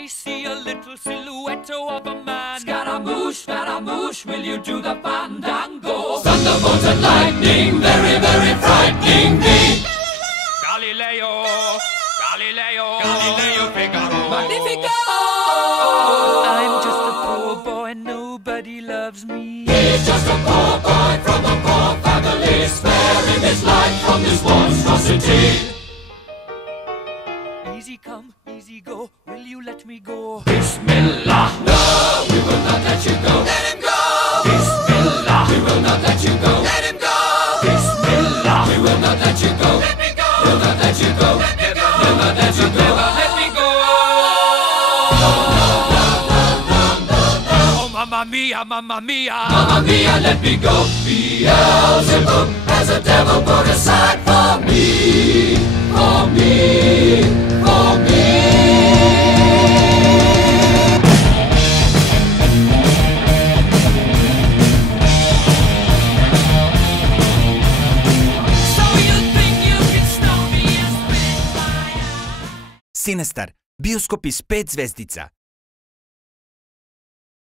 I see a little silhouette of a man. Scaramouche, will you do the fandango? Thunderbolt and lightning, very, very frightening me. Galileo, Figaro. Magnifico! I'm just a poor boy, nobody loves me. He's just a poor boy from a poor family, sparing his life from this monstrosity. Easy come, easy go, will you let me go? Bismillah, no, we will not let you go. Let him go! Bismillah, we will not let you go. Let him go! Bismillah, we will not let you go. Let me go! We'll not let you go. Let me go! We'll not let you go. Let me go! Oh, mamma mia, mamma mia! Mamma mia, let me go. Beelzebub has a devil put aside for me, for me, for me. So you think you can stop me and spit my eye? Sinestar, bioskop iz 5 zvezdica.